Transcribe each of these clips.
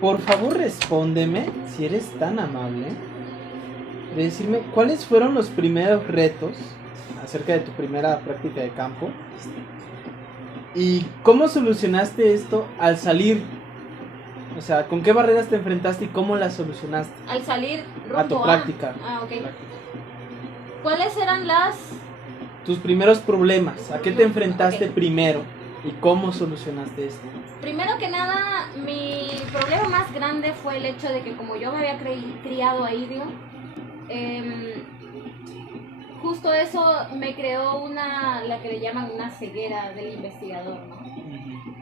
Por favor respóndeme, si eres tan amable, de decirme cuáles fueron los primeros retos acerca de tu primera práctica de campo y cómo solucionaste esto al salir. O sea, ¿con qué barreras te enfrentaste y cómo las solucionaste? Al salir rumbo A tu práctica. Ok. ¿Cuáles eran tus primeros problemas? ¿A qué te enfrentaste primero y cómo solucionaste esto? Primero que nada, mi problema más grande fue el hecho de que como yo me había criado ahí, digo, justo eso me creó la que le llaman una ceguera del investigador, ¿no?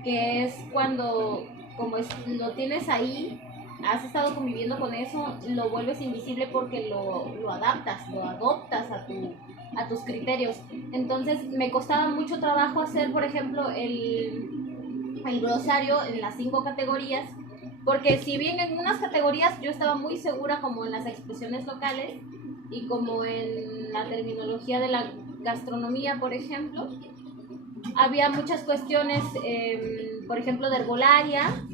Que es cuando, como lo tienes ahí, has estado conviviendo con eso, lo vuelves invisible porque lo adaptas, lo adoptas a tus criterios. Entonces me costaba mucho trabajo hacer, por ejemplo, el glosario en las 5 categorías, porque si bien en unas categorías yo estaba muy segura, como en las expresiones locales y como en la terminología de la gastronomía, por ejemplo, había muchas cuestiones, por ejemplo, de herbolaria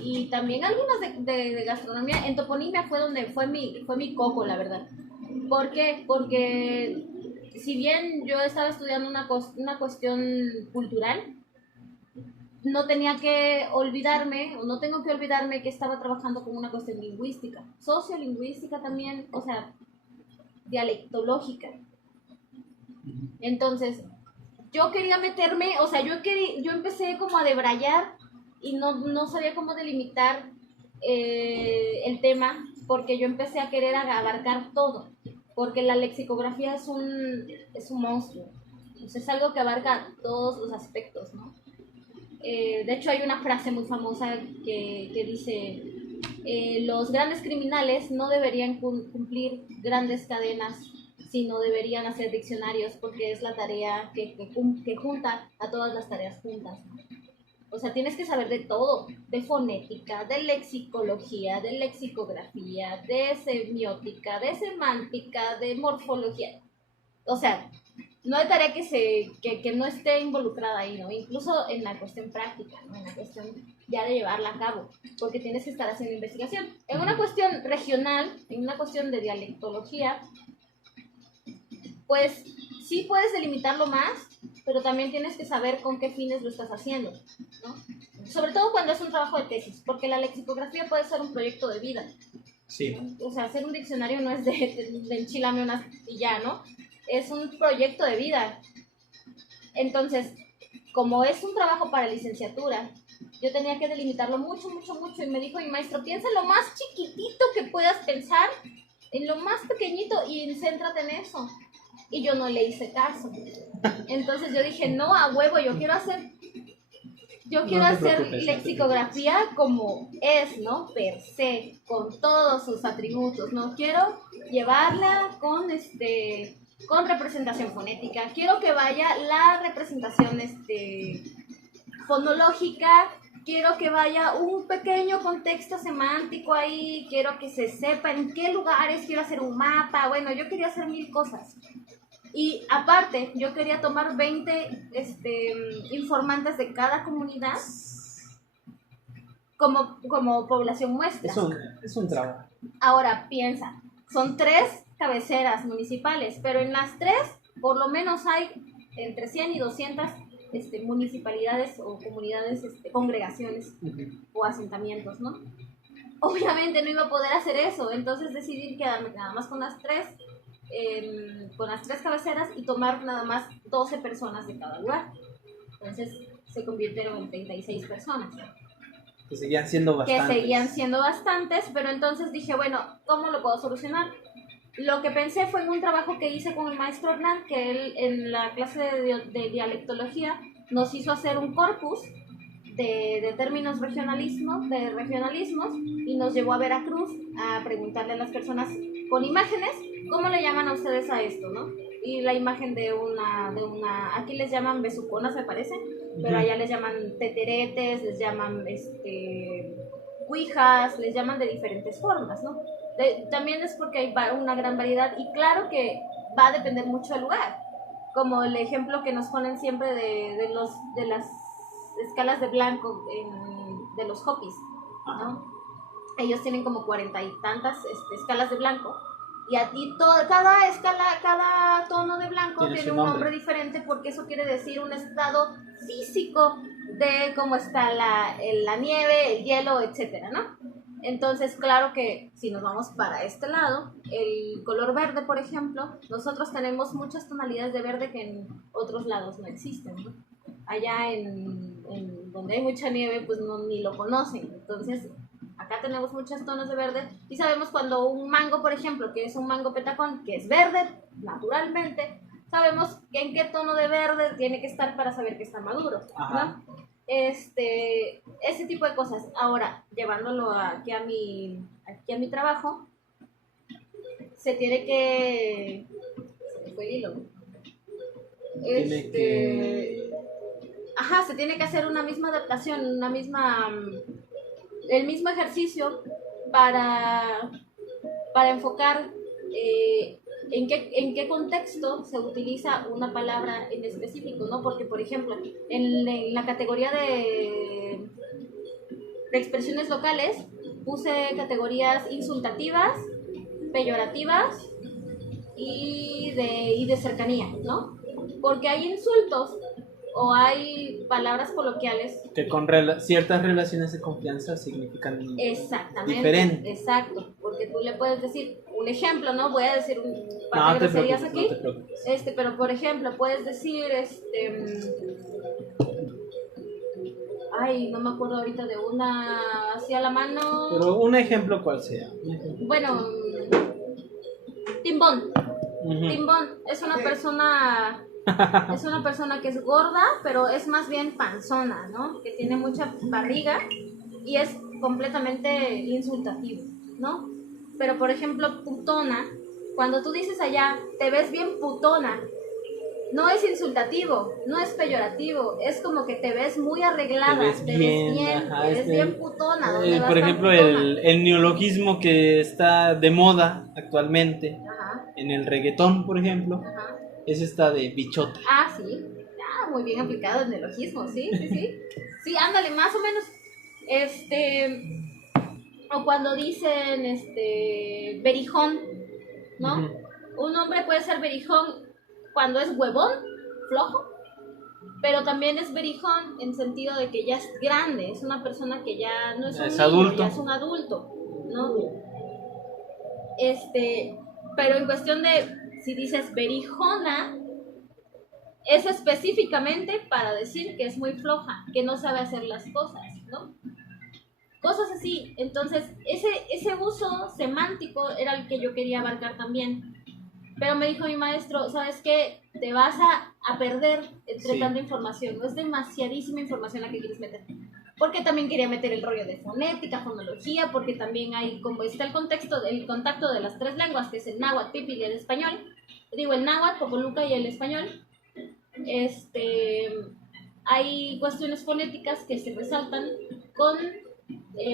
y también algunas de gastronomía. En toponimia fue donde fue mi coco, la verdad. ¿Por qué? Porque si bien yo estaba estudiando una cuestión cultural, no tenía que olvidarme, o no tengo que olvidarme que estaba trabajando con una cuestión lingüística, sociolingüística también, o sea, dialectológica. Entonces, yo quería meterme, o sea, yo empecé como a debrayar y no sabía cómo delimitar el tema, porque yo empecé a querer abarcar todo, porque la lexicografía es un monstruo, es algo que abarca todos los aspectos, ¿no? De hecho hay una frase muy famosa que dice, los grandes criminales no deberían cumplir grandes cadenas, sino deberían hacer diccionarios, porque es la tarea que junta a todas las tareas juntas, ¿no? O sea, tienes que saber de todo, de fonética, de lexicología, de lexicografía, de semiótica, de semántica, de morfología. O sea, no hay tarea que no esté involucrada ahí, ¿no? Incluso en la cuestión práctica, ¿no? En la cuestión ya de llevarla a cabo, porque tienes que estar haciendo investigación. En una cuestión regional, en una cuestión de dialectología, pues sí puedes delimitarlo más, pero también tienes que saber con qué fines lo estás haciendo, ¿no? Sobre todo cuando es un trabajo de tesis, porque la lexicografía puede ser un proyecto de vida. Sí. O sea, hacer un diccionario no es de enchilame unas y ya, ¿no? Es un proyecto de vida. Entonces, como es un trabajo para licenciatura, yo tenía que delimitarlo mucho, mucho, mucho. Y me dijo mi maestro, piensa en lo más chiquitito que puedas pensar, en lo más pequeñito, y céntrate en eso. Y yo no le hice caso. Entonces yo dije, no, a huevo, yo quiero hacer lexicografía como es, ¿no? Per se, con todos sus atributos. No quiero llevarla con representación fonética. Quiero que vaya la representación fonológica. Quiero que vaya un pequeño contexto semántico ahí. Quiero que se sepa en qué lugares. Quiero hacer un mapa. Bueno, yo quería hacer 1000 cosas. Y aparte, yo quería tomar 20 informantes de cada comunidad como población muestra. Es un trabajo. Ahora, piensa, son 3 cabeceras municipales, pero en las 3, por lo menos hay entre 100 y 200 municipalidades o comunidades, congregaciones o asentamientos, ¿no? Obviamente no iba a poder hacer eso, entonces decidí quedarme nada más con las 3 cabeceras y tomar nada más 12 personas de cada lugar. Entonces se convirtieron en 36 personas. Que seguían siendo bastantes. Pero entonces dije, bueno, ¿cómo lo puedo solucionar? Lo que pensé fue en un trabajo que hice con el maestro Hernán, que él en la clase de dialectología nos hizo hacer un corpus de términos regionalismos, y nos llevó a Veracruz a preguntarle a las personas con imágenes, ¿cómo le llaman a ustedes a esto, no? Y la imagen de una aquí les llaman besuconas, me parece, pero allá les llaman teteretes, les llaman cuijas, les llaman de diferentes formas, ¿no? También es porque hay una gran variedad, y claro que va a depender mucho del lugar, como el ejemplo que nos ponen siempre de las escalas de blanco de los Hopis. ¿no? Ellos tienen como 40 y tantas escalas de blanco. Y a ti cada escala, cada tono de blanco tiene un nombre diferente, porque eso quiere decir un estado físico de cómo está la nieve, el hielo, etcétera, ¿no? Entonces, claro que si nos vamos para este lado, el color verde, por ejemplo, nosotros tenemos muchas tonalidades de verde que en otros lados no existen, ¿no? Allá en donde hay mucha nieve, pues ni lo conocen. Entonces, acá tenemos muchos tonos de verde y sabemos cuando un mango, por ejemplo, que es un mango petacón, que es verde, naturalmente, sabemos en qué tono de verde tiene que estar para saber que está maduro, ¿no? Ese tipo de cosas. Ahora, llevándolo aquí a mi trabajo, se tiene que... Se me fue el hilo. Se tiene que hacer una misma adaptación, el mismo ejercicio para enfocar en qué contexto se utiliza una palabra en específico, ¿no? Porque, por ejemplo, en la categoría de expresiones locales puse categorías insultativas, peyorativas y de cercanía, ¿no? Porque hay insultos o hay palabras coloquiales que con ciertas relaciones de confianza significan diferente. Exacto, porque tú le puedes decir un ejemplo, ¿no? Voy a decir un par de groserías aquí. No te preocupes. Pero por ejemplo, puedes decir no me acuerdo ahorita de una así a la mano. Pero un ejemplo, ¿cuál sea? Bueno, Timbón. Timbón es una persona que es gorda, pero es más bien panzona, ¿no? Que tiene mucha barriga y es completamente insultativo, ¿no? Pero, por ejemplo, putona, cuando tú dices allá, te ves bien putona, no es insultativo, no es peyorativo, es como que te ves muy arreglada, te ves bien putona. Por ejemplo, el neologismo que está de moda actualmente, en el reggaetón, por ejemplo, es esta de bichota. Sí. Muy bien aplicado el neologismo, sí. Sí, ándale, más o menos. O cuando dicen berijón, ¿no? Un hombre puede ser berijón cuando es huevón, flojo, pero también es berijón en sentido de que ya es grande, es una persona que ya no es un niño, adulto. Ya es un adulto, ¿no? Pero en cuestión de si dices berijona, es específicamente para decir que es muy floja, que no sabe hacer las cosas, ¿no? Cosas así. Entonces, ese uso semántico era el que yo quería abarcar también. Pero me dijo mi maestro, ¿sabes qué? Te vas a perder entre tanta información. No es demasiadísima información la que quieres meter. Porque también quería meter el rollo de fonética, fonología, porque también hay, como está el contacto de las tres lenguas, que es el náhuatl, pipil y el español. Digo, el náhuatl, popoluca y el español. Hay cuestiones fonéticas que se resaltan con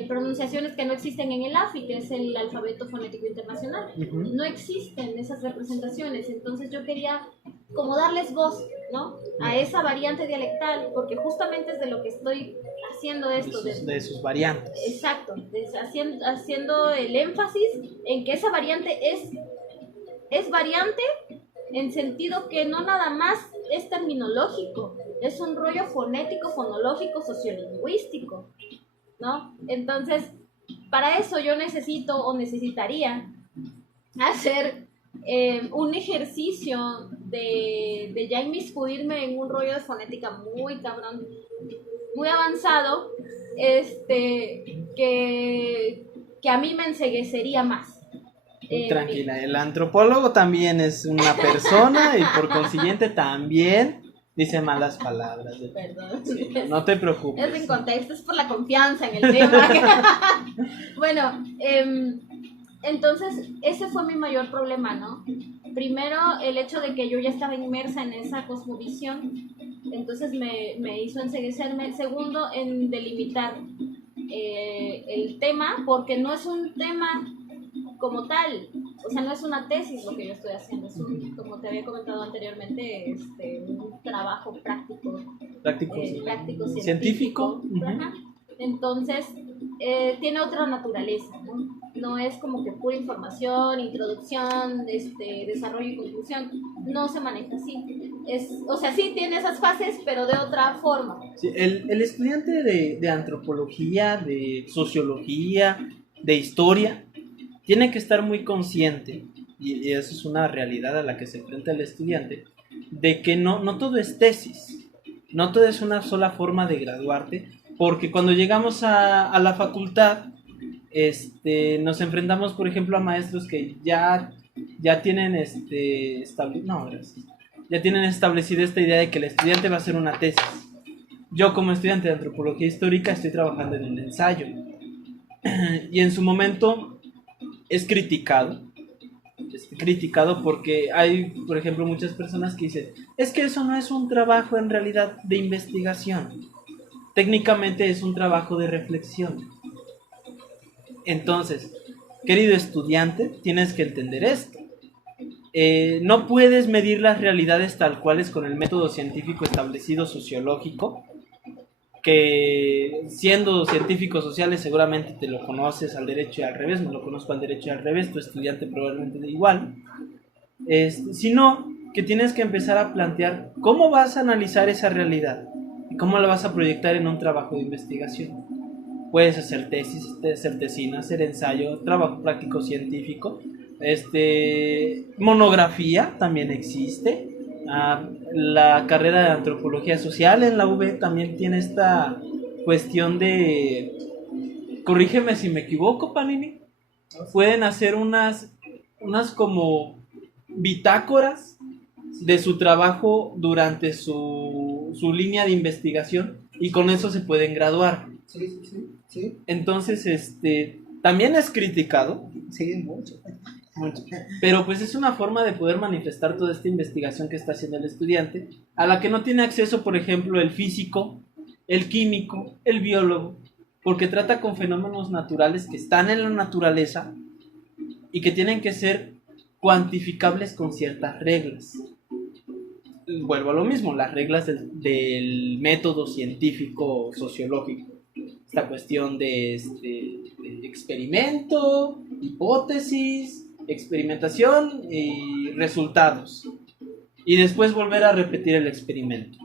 pronunciaciones que no existen en el AFI, que es el alfabeto fonético internacional. No existen esas representaciones, entonces yo quería como darles voz, ¿no? A esa variante dialectal, porque justamente es de lo que estoy haciendo esto. De sus variantes. Exacto, haciendo el énfasis en que esa variante es variante en sentido que no nada más es terminológico, es un rollo fonético, fonológico, sociolingüístico, ¿no? Entonces, para eso yo necesitaría hacer un ejercicio de ya inmiscuirme en un rollo de fonética muy cabrón, muy avanzado, que a mí me enceguecería más. Tranquila, el antropólogo también es una persona y por consiguiente también dice malas palabras. Perdón. Sí, no te preocupes. Es en contexto, es por la confianza en el tema. Bueno, entonces ese fue mi mayor problema, ¿no? Primero, el hecho de que yo ya estaba inmersa en esa cosmovisión, entonces me hizo enceguecerme. Segundo, en delimitar el tema, porque no es un tema como tal, o sea, no es una tesis lo que yo estoy haciendo, es como te había comentado anteriormente, un trabajo práctico científico. Entonces, tiene otra naturaleza, ¿no? No es como que pura información, introducción, desarrollo y conclusión. No se maneja así. O sea, sí tiene esas fases, pero de otra forma. Sí, el estudiante de antropología, de sociología, de historia, tiene que estar muy consciente, y eso es una realidad a la que se enfrenta el estudiante, de que no todo es tesis, no todo es una sola forma de graduarte, porque cuando llegamos a la facultad, nos enfrentamos, por ejemplo, a maestros que ya tienen ya tienen establecida esta idea de que el estudiante va a hacer una tesis. Yo, como estudiante de antropología histórica, estoy trabajando en un ensayo y en su momento es criticado porque hay, por ejemplo, muchas personas que dicen, es que eso no es un trabajo en realidad de investigación, técnicamente es un trabajo de reflexión. Entonces, querido estudiante, tienes que entender esto. No puedes medir las realidades tal cuales con el método científico establecido sociológico, que siendo científicos sociales seguramente te lo conoces al derecho y al revés, me lo conozco al derecho y al revés, tu estudiante probablemente de igual, sino que tienes que empezar a plantear cómo vas a analizar esa realidad y cómo la vas a proyectar en un trabajo de investigación. Puedes hacer tesis, hacer tesina, hacer ensayo, trabajo práctico científico, monografía también existe. La carrera de antropología social en la UV también tiene esta cuestión de, corrígeme si me equivoco, Panini, pueden hacer unas como bitácoras de su trabajo durante su línea de investigación y con eso se pueden graduar. Sí. Entonces, también es criticado. Sí, mucho. Pero pues es una forma de poder manifestar toda esta investigación que está haciendo el estudiante, a la que no tiene acceso, por ejemplo, el físico, el químico, el biólogo, porque trata con fenómenos naturales que están en la naturaleza y que tienen que ser cuantificables con ciertas reglas. Vuelvo a lo mismo, las reglas del método científico sociológico. Esta cuestión de experimento, hipótesis, experimentación y resultados. Y después volver a repetir el experimento.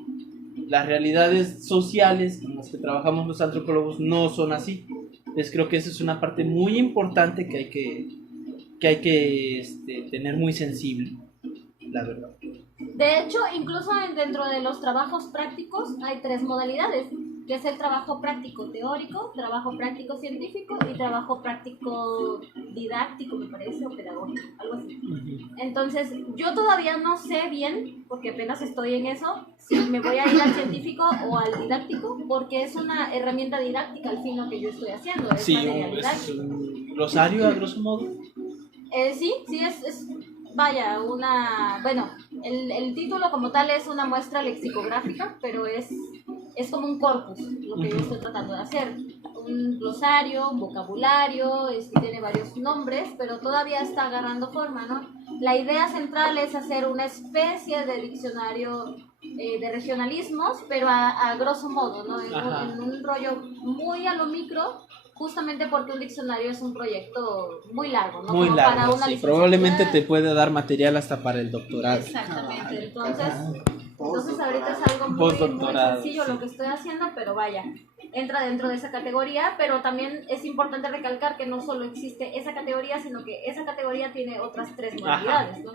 Las realidades sociales con las que trabajamos los antropólogos no son así. Entonces creo que esa es una parte muy importante que hay que tener muy sensible, la verdad. De hecho, incluso dentro de los trabajos prácticos hay 3 modalidades, que es el trabajo práctico teórico, trabajo práctico científico y trabajo práctico didáctico, me parece, o pedagógico, algo así. Entonces, yo todavía no sé bien, porque apenas estoy en eso, si me voy a ir al científico o al didáctico, porque es una herramienta didáctica al fin lo que yo estoy haciendo, es sí, material es un glosario a grosso modo. Sí, es vaya, bueno, el título como tal es una muestra lexicográfica, pero es como un corpus lo que yo estoy tratando de hacer. Un glosario, un vocabulario, tiene varios nombres, pero todavía está agarrando forma, ¿no? La idea central es hacer una especie de diccionario de regionalismos, pero a grosso modo, ¿no? En un rollo muy a lo micro, justamente porque un diccionario es un proyecto muy largo, ¿no? Muy como largo, para una sí, licenciatura. probablemente te puede dar material hasta para el doctorado. Exactamente, entonces ahorita es algo muy sencillo lo que estoy haciendo, pero vaya, entra dentro de esa categoría, pero también es importante recalcar que no solo existe esa categoría, sino que esa categoría tiene otras 3 modalidades, ¿no?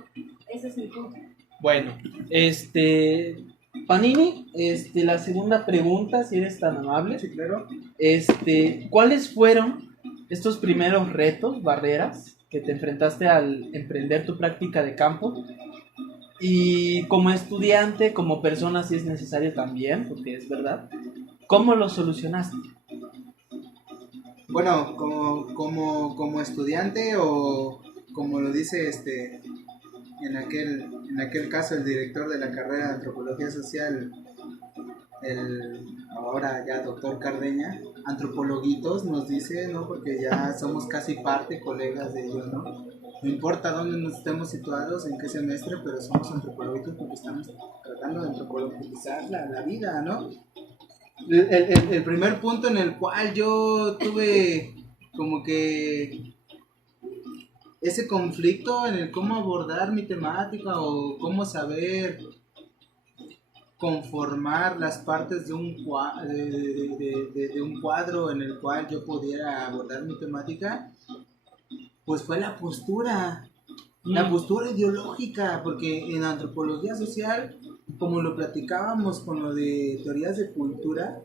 Ese es mi punto. Bueno, Panini, la segunda pregunta, si eres tan amable. Sí, claro. ¿Cuáles fueron estos primeros retos, barreras, que te enfrentaste al emprender tu práctica de campo? Y como estudiante, como persona, si es necesario también, porque es verdad, ¿cómo lo solucionaste? Bueno, como estudiante o como lo dice en aquel caso el director de la carrera de antropología social, el ahora ya doctor Cardeña, antropologuitos nos dice, ¿no? Porque ya somos casi parte, colegas de ellos, ¿no? No importa dónde nos estemos situados, en qué semestre, pero somos antropologuitos porque estamos tratando de antropologizar la vida, ¿no? el primer punto en el cual yo tuve como que ese conflicto en el cómo abordar mi temática o cómo saber conformar las partes de de un cuadro en el cual yo pudiera abordar mi temática, pues fue la postura ideológica, porque en antropología social, como lo platicábamos con lo de teorías de cultura,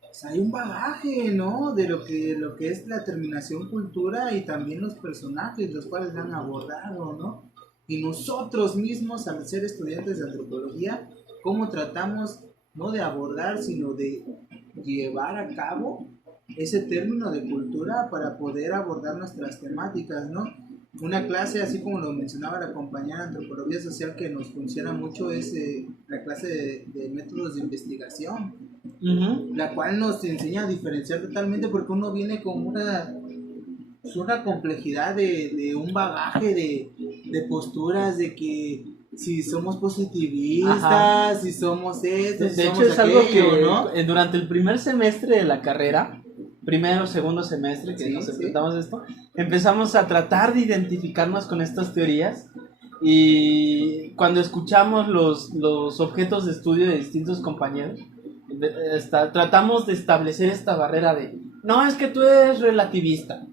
pues hay un bagaje, ¿no? De lo que es la terminación cultura y también los personajes, los cuales la han abordado, ¿no? Y nosotros mismos, al ser estudiantes de antropología, ¿cómo tratamos no de abordar, sino de llevar a cabo ese término de cultura para poder abordar nuestras temáticas, ¿no? Una clase, así como lo mencionaba la compañera de antropología social, que nos funciona mucho es la clase de métodos de investigación, la cual nos enseña a diferenciar totalmente porque uno viene con una complejidad de un bagaje de posturas, de que si somos positivistas, Ajá. si somos esto, De si hecho, somos es algo aquello, que ¿no? durante el primer semestre de la carrera, primero, segundo semestre que Sí, nos sí. enfrentamos a esto, empezamos a tratar de identificarnos con estas teorías y cuando escuchamos los objetos de estudio de distintos compañeros, tratamos de establecer esta barrera de, no es que tú eres relativista,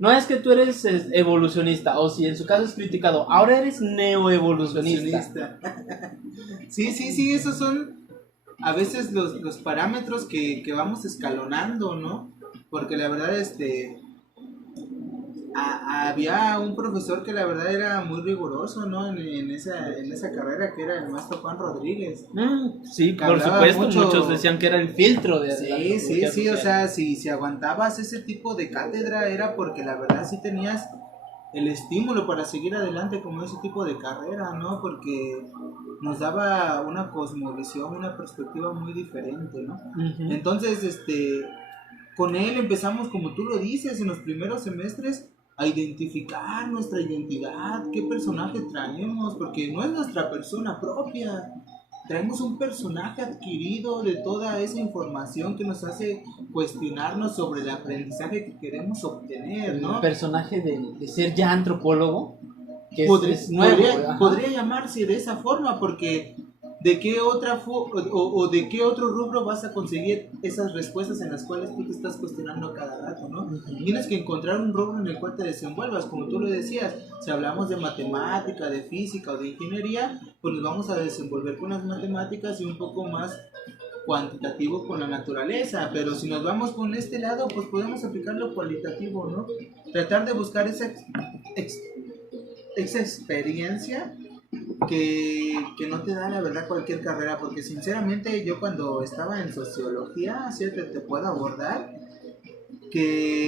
no es que tú eres evolucionista, o si en su caso es criticado, ahora eres neoevolucionista. Sí, sí, sí, esos son a veces los parámetros que vamos escalonando, ¿no? Porque la verdad, había un profesor que la verdad era muy riguroso, ¿no? En esa carrera, que era el maestro Juan Rodríguez. Sí, Que por hablaba supuesto, mucho. muchos decían que era el filtro de la Sí, antropología sí, o social. sea, si aguantabas ese tipo de cátedra era porque la verdad sí tenías el estímulo para seguir adelante con ese tipo de carrera, ¿no? Porque nos daba una cosmovisión, una perspectiva muy diferente, ¿no? Ujú. Entonces, con él empezamos, como tú lo dices, en los primeros semestres a identificar nuestra identidad, qué personaje traemos, porque no es nuestra persona propia. Traemos un personaje adquirido de toda esa información que nos hace cuestionarnos sobre el aprendizaje que queremos obtener, El ¿no? personaje de ser ya antropólogo, que Podría, es nuevo. Ajá. podría llamarse de esa forma, porque ¿de qué o de qué otro rubro vas a conseguir esas respuestas en las cuales tú te estás cuestionando cada rato, ¿no? Ujú. Tienes que encontrar un rubro en el cual te desenvuelvas, como tú lo decías. Si hablamos de matemática, de física o de ingeniería, pues nos vamos a desenvolver con las matemáticas y un poco más cuantitativo con la naturaleza, pero si nos vamos con este lado, pues podemos aplicar lo cualitativo, ¿no? Tratar de buscar ex- esa experiencia que no te da la verdad cualquier carrera, porque sinceramente yo cuando estaba en sociología, sí te puedo abordar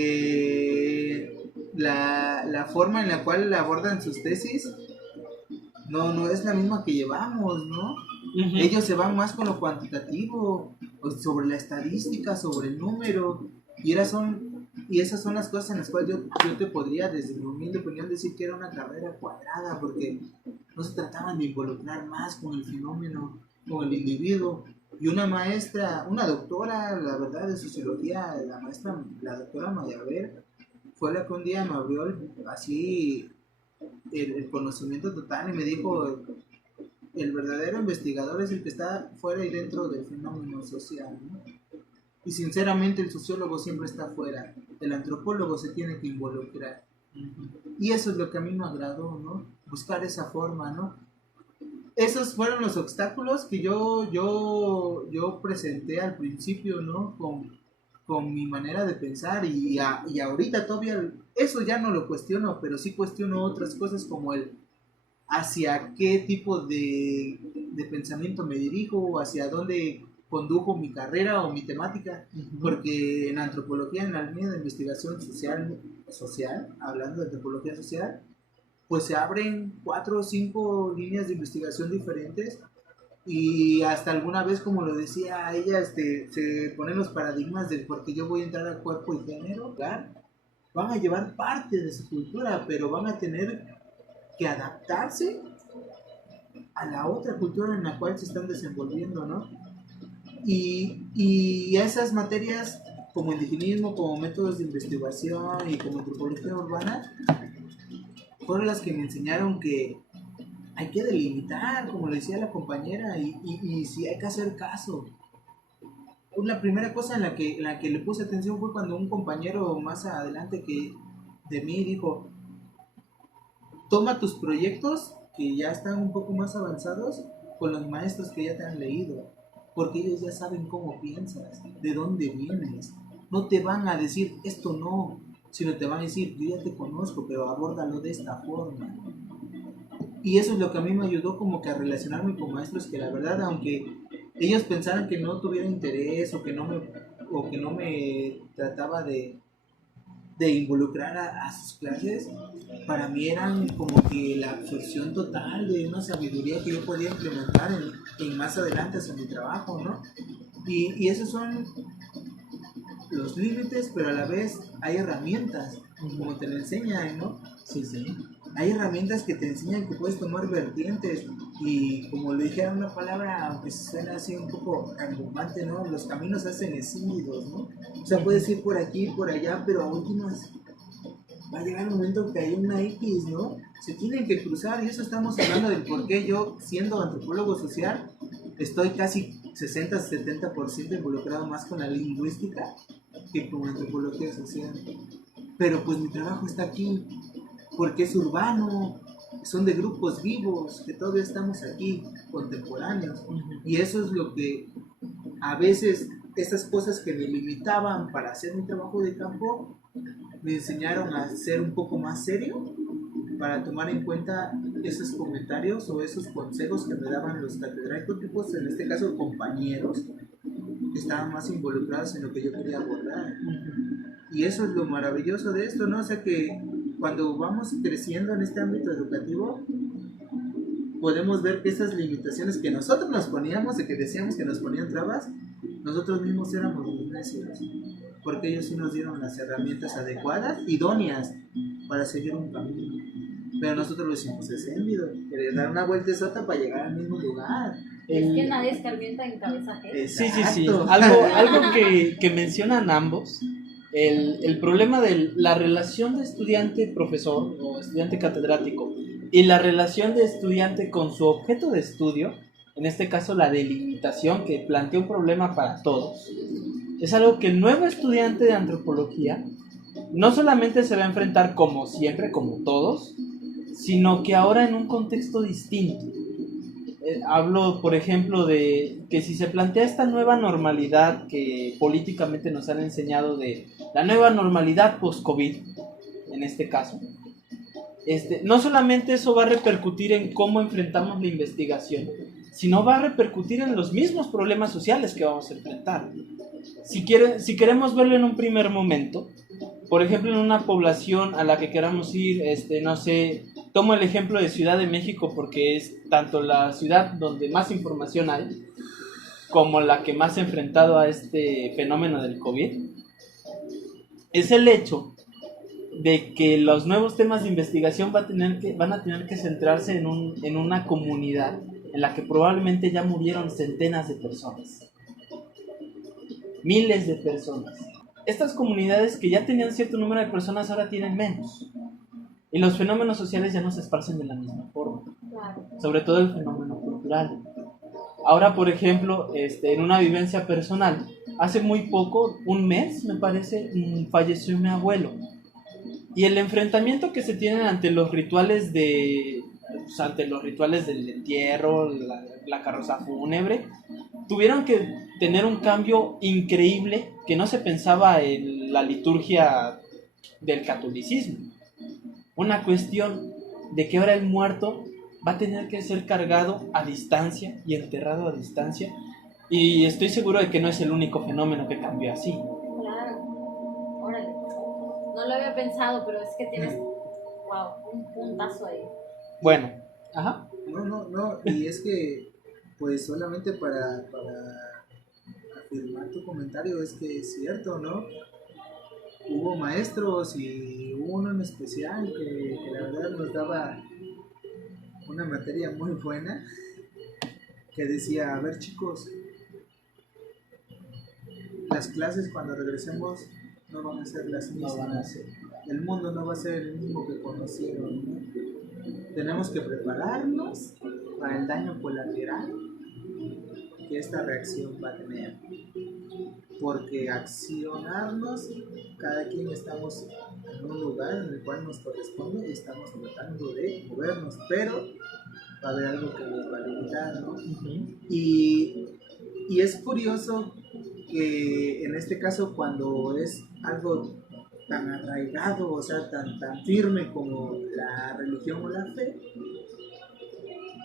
que la forma en la cual abordan sus tesis no es la misma que llevamos, ¿no? Ujú. Ellos se van más con lo cuantitativo, sobre la estadística, sobre el número, y esas son las cosas en las cuales yo te podría, desde mi humilde opinión, decir que era una carrera cuadrada, porque no se trataban de involucrar más con el fenómeno, con el individuo. Y una maestra, una doctora, la verdad, de sociología, la doctora Mayaver, fue la que un día me abrió así el conocimiento total y me dijo, el verdadero investigador es el que está fuera y dentro del fenómeno social, ¿no? Y sinceramente el sociólogo siempre está fuera, el antropólogo se tiene que involucrar. Y eso es lo que a mí me agradó, ¿no? Buscar esa forma, ¿no? Esos fueron los obstáculos que yo presenté al principio, ¿no? Con mi manera de pensar y ahorita todavía eso ya no lo cuestiono, pero sí cuestiono otras cosas como el hacia qué tipo de pensamiento me dirijo, hacia dónde condujo mi carrera o mi temática, porque en antropología, en la línea de investigación social, hablando de antropología social, pues se abren 4 o 5 líneas de investigación diferentes y hasta alguna vez, como lo decía ella, se ponen los paradigmas del por qué yo voy a entrar a cuerpo y género, ¿verdad? Van a llevar parte de su cultura, pero van a tener que adaptarse a la otra cultura en la cual se están desenvolviendo, ¿no? Y esas materias como indigenismo, como métodos de investigación y como antropología urbana, fueron las que me enseñaron que hay que delimitar, como le decía la compañera, y sí hay que hacer caso. La primera cosa en la que le puse atención fue cuando un compañero más adelante que de mí dijo, toma tus proyectos que ya están un poco más avanzados con los maestros que ya te han leído, porque ellos ya saben cómo piensas, de dónde vienes. No te van a decir esto no, sino te van a decir yo ya te conozco, pero abórdalo de esta forma. Y eso es lo que a mí me ayudó como que a relacionarme con maestros que la verdad, aunque ellos pensaran que no tuviera interés o que no me trataba de involucrar a sus clases, para mí eran como que la absorción total de una sabiduría que yo podía implementar en más adelante hacia mi trabajo, ¿no? Y esos son los límites, pero a la vez hay herramientas, como te lo enseñan, ¿no? Sí, sí. Hay herramientas que te enseñan que puedes tomar vertientes y como lo dijera una palabra, aunque suena así un poco rimbombante, ¿no? Los caminos se hacen escíndidos, ¿no? O sea, puedes ir por aquí, por allá, pero a últimas va a llegar un momento que hay una X, ¿no? Se tienen que cruzar y eso estamos hablando del por qué yo, siendo antropólogo social, estoy casi 60-70% involucrado más con la lingüística que con antropología social. Pero pues mi trabajo está aquí porque es urbano, son de grupos vivos, que todavía estamos aquí, contemporáneos. Y eso es lo que a veces, esas cosas que me limitaban para hacer mi trabajo de campo, me enseñaron a ser un poco más serio, para tomar en cuenta esos comentarios o esos consejos que me daban los catedráticos, en este caso compañeros, que estaban más involucrados en lo que yo quería abordar. Y eso es lo maravilloso de esto, ¿no? O sea que cuando vamos creciendo en este ámbito educativo, podemos ver que esas limitaciones que nosotros nos poníamos, de que decíamos que nos ponían trabas, nosotros mismos éramos los necios, porque ellos sí nos dieron las herramientas adecuadas, idóneas, para seguir un camino. Pero nosotros lo hicimos escéndido, querer dar una vueltezota para llegar al mismo lugar. Es que nadie escarmienta en cabeza ajena. Sí, sí, sí. Algo que mencionan ambos, el problema de la relación de estudiante-profesor o estudiante-catedrático y la relación de estudiante con su objeto de estudio, en este caso la delimitación que plantea un problema para todos, es algo que el nuevo estudiante de antropología no solamente se va a enfrentar como siempre, como todos, sino que ahora en un contexto distinto. Hablo, por ejemplo, de que si se plantea esta nueva normalidad que políticamente nos han enseñado, de la nueva normalidad post-COVID, en este caso, no solamente eso va a repercutir en cómo enfrentamos la investigación, sino va a repercutir en los mismos problemas sociales que vamos a enfrentar. Si queremos verlo en un primer momento, por ejemplo, en una población a la que queramos ir, no sé, tomo el ejemplo de Ciudad de México porque es tanto la ciudad donde más información hay, como la que más se ha enfrentado a este fenómeno del COVID, es el hecho de que los nuevos temas de investigación van a tener que centrarse en una comunidad en la que probablemente ya murieron centenas de personas, miles de personas. Estas comunidades que ya tenían cierto número de personas ahora tienen menos. Y los fenómenos sociales ya no se esparcen de la misma forma. Claro. Sobre todo el fenómeno cultural. Ahora, por ejemplo, en una vivencia personal, hace muy poco, un mes me parece, falleció mi abuelo. Y el enfrentamiento que se tienen ante los rituales ante los rituales del entierro, la carroza fúnebre, tuvieron que tener un cambio increíble que no se pensaba en la liturgia del catolicismo. Una cuestión de que ahora el muerto va a tener que ser cargado a distancia y enterrado a distancia, y estoy seguro de que no es el único fenómeno que cambió así. Claro. Órale. No lo había pensado, pero es que tienes, wow, un puntazo ahí. Bueno, ajá. No, y es que, pues solamente para afirmar tu comentario, es que es cierto, ¿no? Hubo maestros y hubo uno en especial que la verdad nos daba una materia muy buena, que decía, a ver chicos, las clases cuando regresemos no van a ser las mismas. No van a ser. El mundo no va a ser el mismo que conocieron, ¿no? Tenemos que prepararnos para el daño colateral que esta reacción va a tener. Porque accionarnos, cada quien estamos en un lugar en el cual nos corresponde y estamos tratando de movernos, pero va a haber algo que nos va a limitar, ¿no? Y es curioso que en este caso, cuando es algo tan arraigado, o sea, tan firme como la religión o la fe,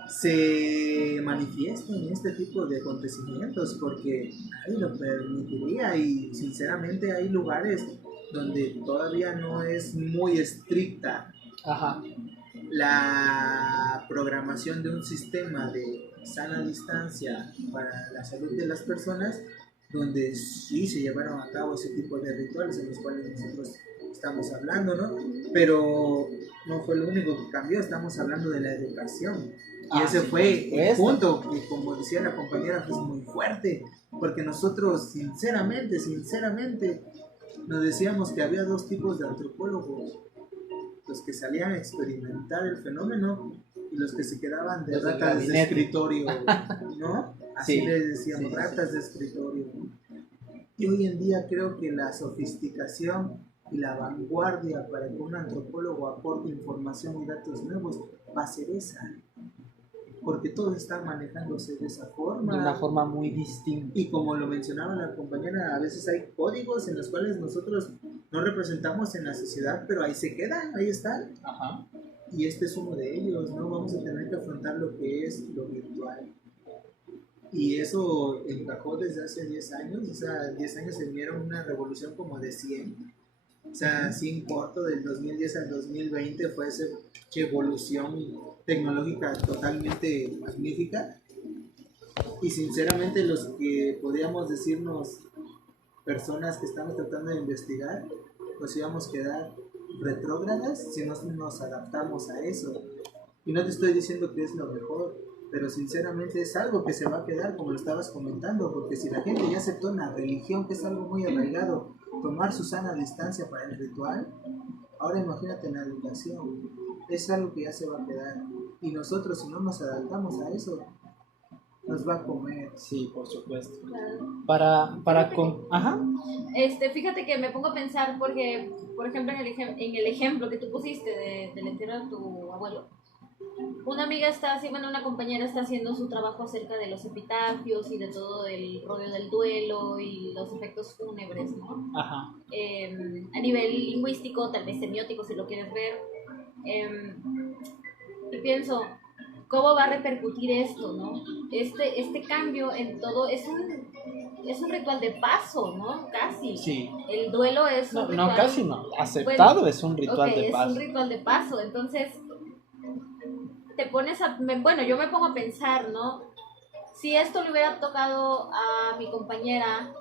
se manifiesta en este tipo de acontecimientos porque nadie lo permitiría, y sinceramente hay lugares donde todavía no es muy estricta Ajá. la programación de un sistema de sana distancia para la salud de las personas, donde sí se llevaron a cabo ese tipo de rituales en los cuales nosotros estamos hablando, ¿no? Pero no fue lo único que cambió, estamos hablando de la educación. Y ese sí, fue el punto que, como decía la compañera, fue muy fuerte, porque nosotros sinceramente, nos decíamos que había dos tipos de antropólogos: los que salían a experimentar el fenómeno y los que se quedaban de ratas de escritorio, ¿no? Así Sí, les decíamos, sí, ratas de escritorio. Y hoy en día creo que la sofisticación y la vanguardia para que un antropólogo aporte información y datos nuevos va a ser esa, porque todos están manejándose de esa forma. De una forma muy distinta. Y como lo mencionaba la compañera, a veces hay códigos en los cuales nosotros no representamos en la sociedad, pero ahí se quedan, ahí están. Ajá. Y este es uno de ellos, ¿no? Vamos a tener que afrontar lo que es lo virtual. Y eso encajó desde hace 10 años, o sea, 10 años se vieron una revolución como de 100. O sea, así en corto, del 2010 al 2020 fue esa evolución tecnológica totalmente magnífica. Y sinceramente los que podíamos decirnos personas que estamos tratando de investigar, pues íbamos a quedar retrógradas si no nos adaptamos a eso. Y no te estoy diciendo que es lo mejor, pero sinceramente es algo que se va a quedar, como lo estabas comentando, porque si la gente ya aceptó una religión, que es algo muy arraigado, tomar su sana distancia para el ritual, ahora imagínate en la educación, es algo que ya se va a quedar. Y nosotros, si no nos adaptamos a eso, nos va a comer. Sí, por supuesto. Claro. Ajá. Fíjate que me pongo a pensar porque, por ejemplo, en el ejemplo que tú pusiste del entierro de tu abuelo, una amiga una compañera está haciendo su trabajo acerca de los epitafios y de todo el rollo del duelo y los efectos fúnebres, ¿no? Ajá. A nivel lingüístico, tal vez semiótico, si lo quieres ver. Y pienso, ¿cómo va a repercutir esto, no? Este cambio en todo es un ritual de paso, ¿no? Casi. Sí. El duelo es un ritual... No, casi no. Aceptado, bueno, es un ritual de paso. Es un ritual de paso. Entonces, te pones yo me pongo a pensar, ¿no? Si esto le hubiera tocado a mi compañera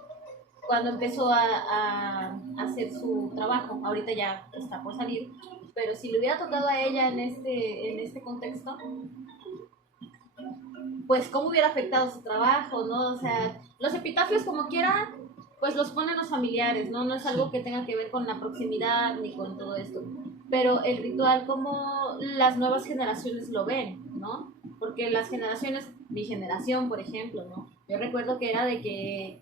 cuando empezó a hacer su trabajo, ahorita ya está por salir, pero si le hubiera tocado a ella en este contexto, pues cómo hubiera afectado su trabajo, ¿no? O sea, los epitafios como quiera, pues los ponen los familiares, ¿no? No es algo que tenga que ver con la proximidad ni con todo esto. Pero el ritual, como las nuevas generaciones lo ven, ¿no? Porque las generaciones, mi generación, por ejemplo, ¿no? Yo recuerdo que era de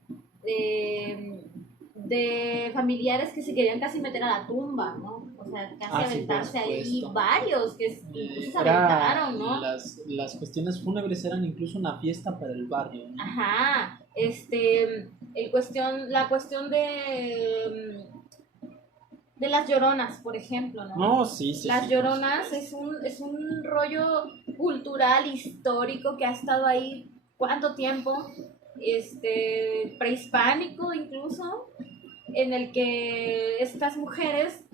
familiares que se querían casi meter a la tumba, ¿no? O sea, casi aventarse ahí, varios que incluso se aventaron, ¿no? Las cuestiones fúnebres eran incluso una fiesta para el barrio, ¿no? Ajá, la cuestión de las lloronas, por ejemplo, ¿no? No, sí. Las lloronas es un rollo cultural, histórico, que ha estado ahí, ¿cuánto tiempo? Prehispánico incluso, en el que estas mujeres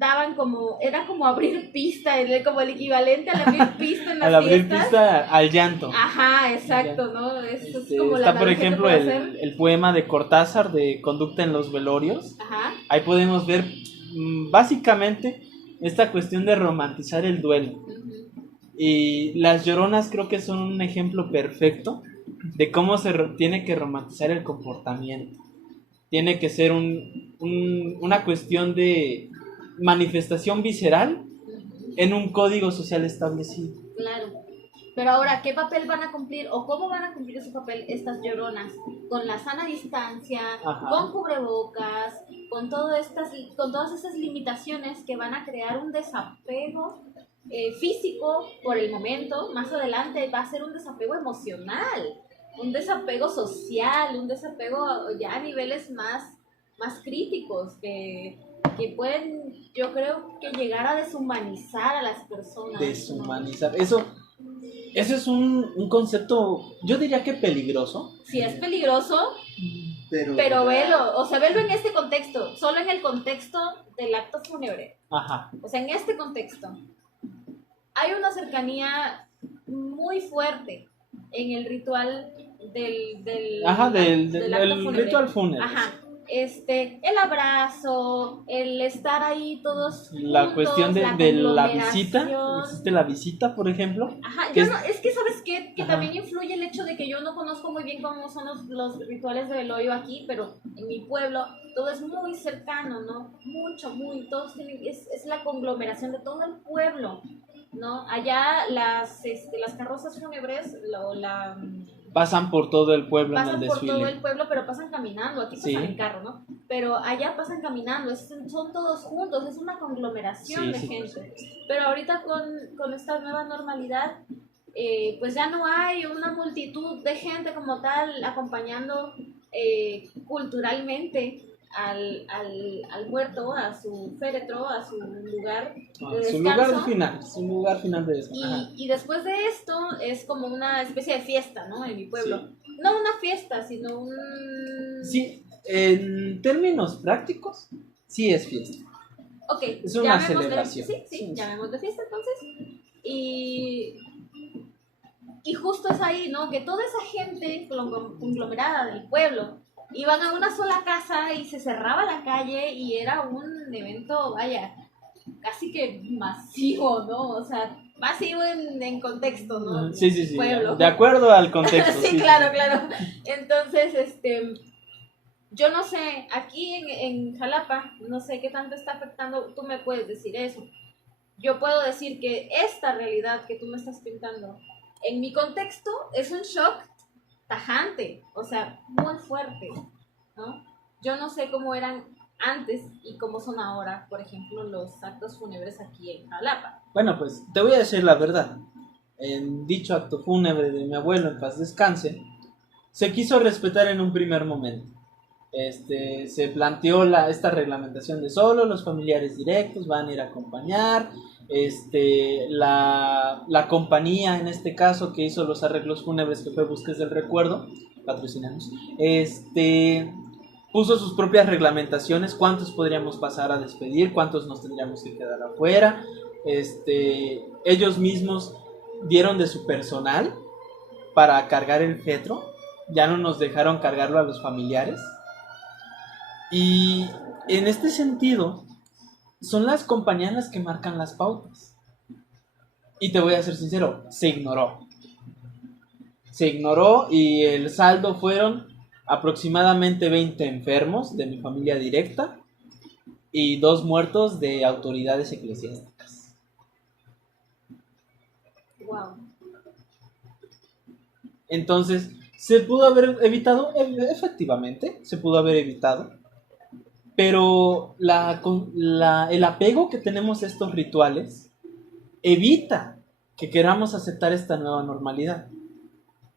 era como abrir pista, como el equivalente al abrir pista en las al abrir fiestas. Pista al llanto. Ajá, exacto, ¿no? Eso es como está, por ejemplo, el poema de Cortázar de Conducta en los velorios. Ajá. Ahí podemos ver básicamente esta cuestión de romantizar el duelo. Uh-huh. Y las lloronas creo que son un ejemplo perfecto de cómo tiene que romantizar el comportamiento. Tiene que ser una cuestión de manifestación visceral en un código social establecido. Claro. Pero ahora, ¿qué papel van a cumplir o cómo van a cumplir ese papel estas lloronas? Con la sana distancia, Ajá. con cubrebocas, con todas estas limitaciones que van a crear un desapego físico por el momento. Más adelante va a ser un desapego emocional, un desapego social, un desapego ya a niveles más críticos que pueden, yo creo, que llegar a deshumanizar a las personas. Deshumanizar, ¿no? Eso es un concepto, yo diría que peligroso. Sí, es peligroso, pero velo, o sea, velo en este contexto, solo en el contexto del acto fúnebre. Ajá. O sea, en este contexto hay una cercanía muy fuerte en el ritual del acto fúnebre. Ritual fúnebre. Ajá. El abrazo, el estar ahí todos la juntos, cuestión de la visita, conglomeración. existe la visita, por ejemplo. Ajá, que es que ¿sabes qué? Que Ajá. también influye el hecho de que yo no conozco muy bien cómo son los rituales de velorio aquí, pero en mi pueblo todo es muy cercano, ¿no? Todos tienen, es la conglomeración de todo el pueblo, ¿no? Allá las carrozas fúnebres, pasan por todo el pueblo en el pasan por desfile. todo el pueblo, pero pasan caminando. Aquí pasan Sí. en carro, ¿no? Pero allá pasan caminando, son todos juntos, es una conglomeración de gente. Pero ahorita con esta nueva normalidad, pues ya no hay una multitud de gente como tal acompañando culturalmente al muerto, a su féretro, a su lugar de descanso. Su lugar final de descanso. Y después de esto es como una especie de fiesta, ¿no? En mi pueblo. Sí. No una fiesta, sino un... Sí, en términos prácticos, sí es fiesta. Ok. Es una celebración. Sí, llamémosle fiesta entonces. Y justo es ahí, ¿no? Que toda esa gente conglomerada del pueblo iban a una sola casa y se cerraba la calle y era un evento, vaya, casi que masivo, ¿no? O sea, masivo en contexto, ¿no? Sí. Pueblo. De acuerdo al contexto. Sí, claro. Entonces, yo no sé, aquí en Jalapa, no sé qué tanto está afectando, tú me puedes decir eso. Yo puedo decir que esta realidad que tú me estás pintando, en mi contexto, es un shock tajante, o sea, muy fuerte, ¿no? Yo no sé cómo eran antes y cómo son ahora, por ejemplo, los actos fúnebres aquí en Jalapa. Bueno, pues te voy a decir la verdad. En dicho acto fúnebre de mi abuelo, en paz descanse, se quiso respetar en un primer momento. Se planteó esta reglamentación de solo los familiares directos van a ir a acompañar. La compañía, en este caso, que hizo los arreglos fúnebres, que fue Busques del Recuerdo, patrocinanos, puso sus propias reglamentaciones, cuántos podríamos pasar a despedir, cuántos nos tendríamos que quedar afuera. Ellos mismos dieron de su personal para cargar el féretro, ya no nos dejaron cargarlo a los familiares. Y en este sentido, son las compañías las que marcan las pautas. Y te voy a ser sincero, se ignoró. Se ignoró y el saldo fueron aproximadamente 20 enfermos de mi familia directa y 2 muertos de autoridades eclesiásticas. Wow. Entonces, ¿se pudo haber evitado? Efectivamente, se pudo haber evitado. Pero el apego que tenemos a estos rituales evita que queramos aceptar esta nueva normalidad.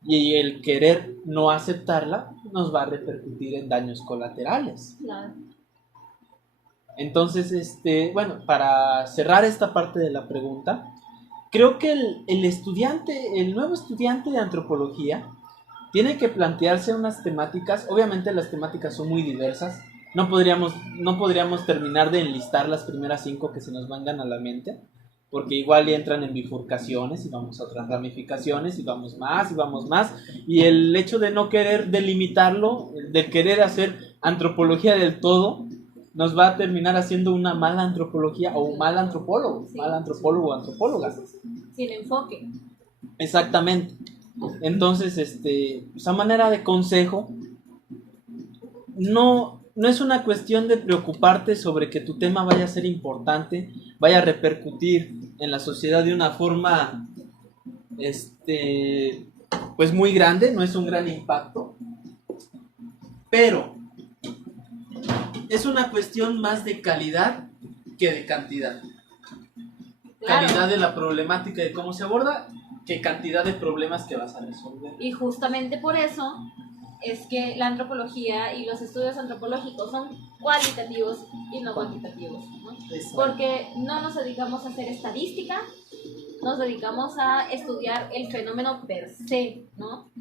Y el querer no aceptarla nos va a repercutir en daños colaterales. Claro. Entonces, bueno, para cerrar esta parte de la pregunta, creo que el nuevo estudiante de antropología tiene que plantearse unas temáticas. Obviamente las temáticas son muy diversas. No podríamos terminar de enlistar las primeras 5 que se nos vengan a la mente, porque igual entran en bifurcaciones y vamos a otras ramificaciones y vamos más. Y el hecho de no querer delimitarlo, de querer hacer antropología del todo, nos va a terminar haciendo una mala antropología o un mal antropólogo, Sí. mal antropólogo o antropóloga. Sin enfoque. Exactamente. Entonces, esa manera de consejo no es una cuestión de preocuparte sobre que tu tema vaya a ser importante, vaya a repercutir en la sociedad de una forma, pues muy grande, no es un gran impacto, pero es una cuestión más de calidad que de cantidad. Claro. Calidad de la problemática y de cómo se aborda, que cantidad de problemas que vas a resolver. Y justamente por eso es que la antropología y los estudios antropológicos son cualitativos y no cuantitativos, ¿no? Porque no nos dedicamos a hacer estadística, nos dedicamos a estudiar el fenómeno per se, ¿no?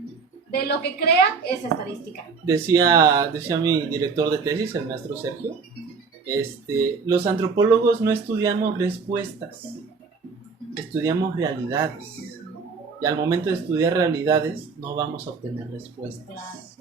De lo que crea es estadística. Decía mi director de tesis, el maestro Sergio, los antropólogos no estudiamos respuestas, estudiamos realidades. Y al momento de estudiar realidades no vamos a obtener respuestas.